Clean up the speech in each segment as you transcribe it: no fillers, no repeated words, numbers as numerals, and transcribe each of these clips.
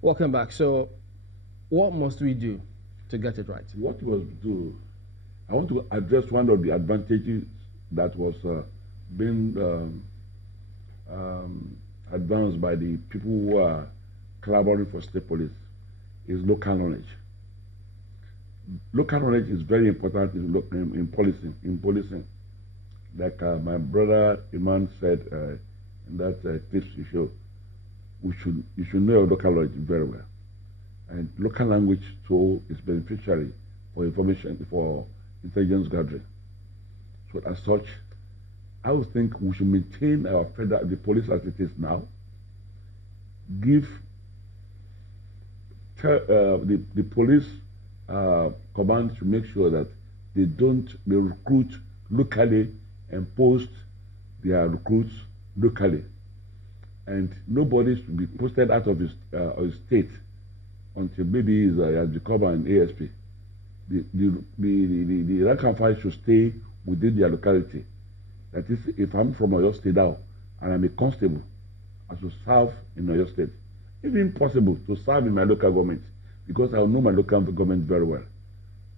Welcome back. So, what must we do to get it right? What was to? I want to address one of the advantages that was being advanced by the people who are collaborating for state police is local knowledge. Local knowledge is very important in policing. Like my brother Iman said in that clip you show, you should know your local language very well, and local language so is beneficiary for information for intelligence gathering. So as such, I would think we should maintain the police as it is now. Give the police command to make sure that they recruit locally and post their recruits locally, and nobody should be posted out of his state until maybe he has become an ASP. The rank and file should stay within their locality. That is, if I'm from Oyo State now and I'm a constable, I should serve in Oyo State. It's impossible to serve in my local government because I know my local government very well.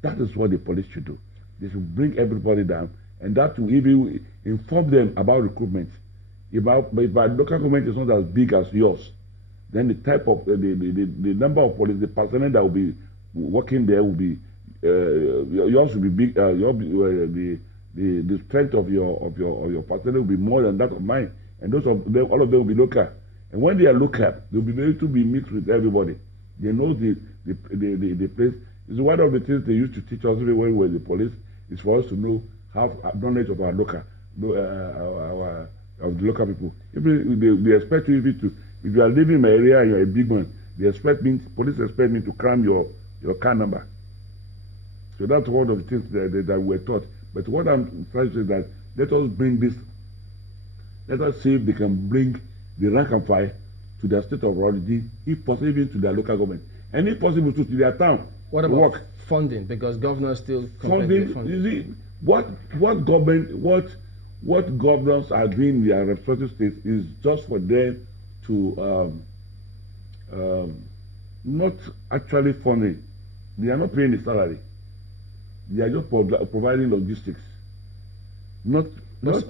That is what the police should do. They should bring everybody down, and that will even inform them about recruitment. If my local government is not as big as yours, then the type of the number of police, the personnel that will be working there will be yours will be big. The strength of your personnel will be more than that of mine, and those of them, all of them will be local. And when they are local, they'll be able to be mixed with everybody. They know the place. It's one of the things they used to teach us when we were the police is for us to know have knowledge of our local, of the local people. They expect you if you are living in my area and you're a big man, police expect me to cram your car number. So that's one of the things that we're taught. But what I'm trying to say is that let us see if they can bring the rank and file to their state of origin, if possible even to their local government, and if possible to their town. What about funding? Because governors still funding. You see, what governors are doing in their respective states is just for them to not actually funding. They are not paying the salary. They are just providing logistics.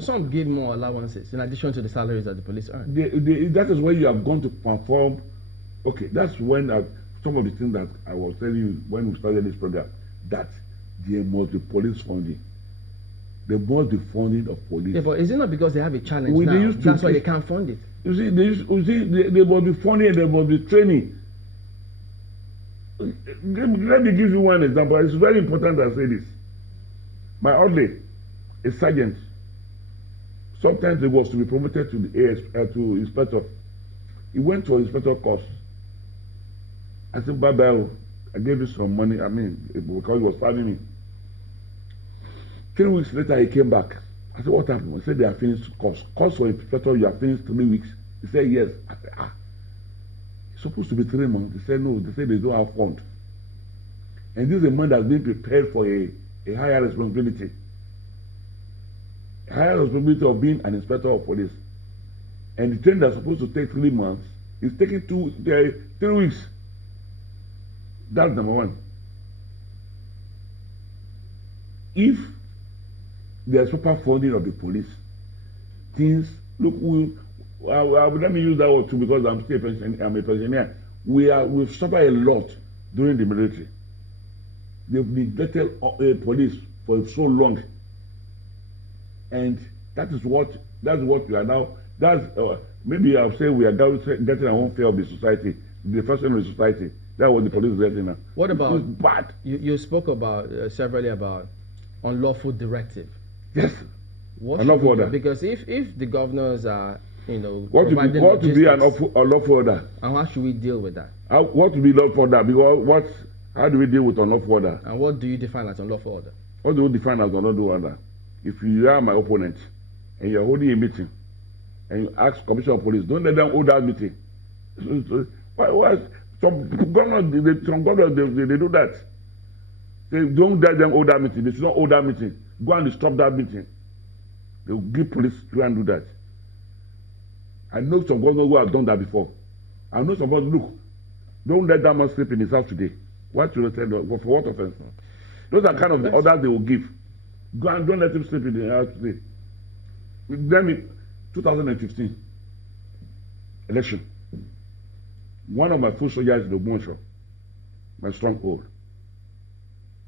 Some give more allowances in addition to the salaries that the police earn. That is where you have gone to perform. Okay, that's when some of the things that I was telling you when we started this program, that there must be police funding. There must be funding of police. Yeah, but is it not because they have a challenge now? That's why they can't fund it. You see, they must be funding and there must be training. Let me give you one example. It's very important I say this. My orderly, a sergeant, sometimes he was to be promoted to the to inspector. He went to an inspector course. I said, bye-bye, I gave you some money, because he was serving me. 3 weeks later, he came back. I said, what happened? He said, they have finished course. Course for inspector, you have finished 3 weeks. He said, yes. I said, it's supposed to be 3 months. They said, no. They said they don't have fund. And this is a man that's been prepared for a higher responsibility. A higher responsibility of being an inspector of police. And the training that's supposed to take 3 months is taking 3 weeks. That's number one. If there's proper funding of the police, things look. Let me use that word too because I'm a pensioner. We've suffered a lot during the military. They've neglected police for so long, and that's what we are now. That's maybe I'll say we are getting our own fare of the society, the first in the society. That's what the police is getting now. What about? It's bad. You spoke about severally about unlawful directive. Yes. Unlawful order. Because if the governors are what to be an unlawful order, and how should we deal with that? What to be lawful order? Because how do we deal with unlawful order? And what do you define as unlawful order? What do you define as unlawful order? If you are my opponent and you're holding a meeting and you ask Commissioner of Police, don't let them hold that meeting. Why? Some governors they do that. They don't let them hold that meeting. They should not hold that meeting. Go and stop that meeting. They will give police to go and do that. I know some governors who have done that before. I know some governors, look, Don't let that man sleep in his house today. What should I say? For what offense? Those are kind of the orders they will give. Go and don't let him sleep in the house today. Then in 2015 election, one of my full soldiers in the Ogbonsho, my stronghold.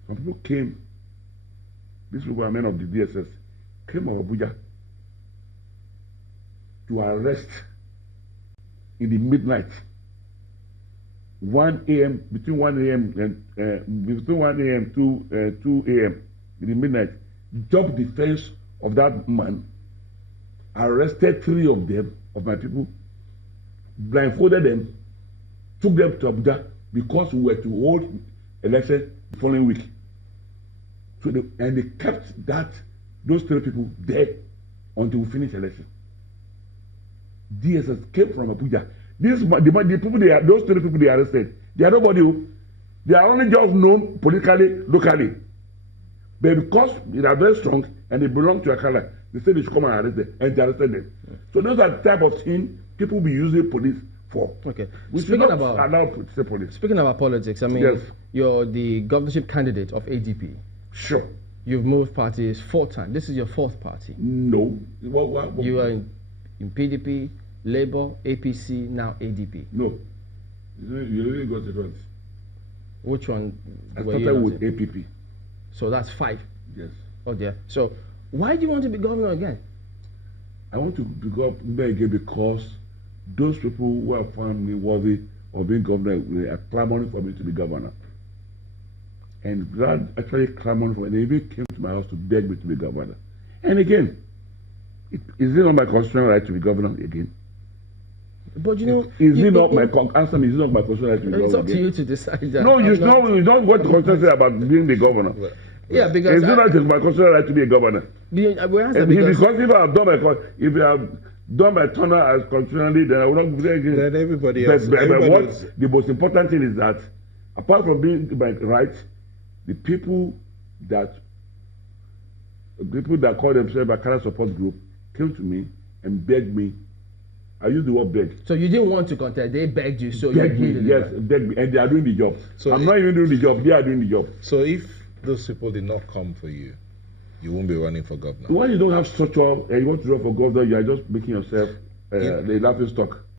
Some people came. These people are men of the DSS. Came from Abuja to arrest in the midnight, 1 a.m. between 1 a.m. and between 1 a.m. to 2 a.m. in the midnight, jump the fence of that man, arrested 3 of them, of my people, blindfolded them, took them to Abuja because we were to hold election the following week. So they kept those 3 people there until we finish election. DSS came from Abuja. The people those 3 people they arrested, they are nobody. They are only just known politically, locally. But because they are very strong and they belong to Akala, they say they should come and arrest them, and they arrested them. So those are the type of thing people be using police for. Okay. We should not allow police. Speaking about politics, I mean, yes. You're the governorship candidate of ADP. Sure. You've moved parties 4 times. This is your 4th party. No. You are in PDP, Labour, APC, now ADP. No. You really got it right. Which one? I started with APP. So that's 5. Yes. Oh dear. So why do you want to be governor again? I want to be governor again because those people who have found me worthy of being governor are clamoring for me to be governor. And God actually clamored for me. They even came to my house to beg me to be governor. And again, is it not my constitutional right to be governor again? But you know, is it not my constitutional right to be governor? It's up to you to decide that. No, you don't what the constitution say about being the governor. Yeah, because is it not just my constitutional right to be a governor? Because if I have done my turn as constitutionally, then I will not be there again. Then everybody else. But the most important thing is that, apart from being my right, the people that call themselves a Akala support group came to me and begged me. I use the word beg. So you didn't want to contest, they begged you, so begged you me, yes, begged me, and they are doing the job. So I'm not even doing the job, they are doing the job. So if those people did not come for you, you won't be running for governor. When you don't have structure and you want to run for governor, you are just making yourself the laughing stock.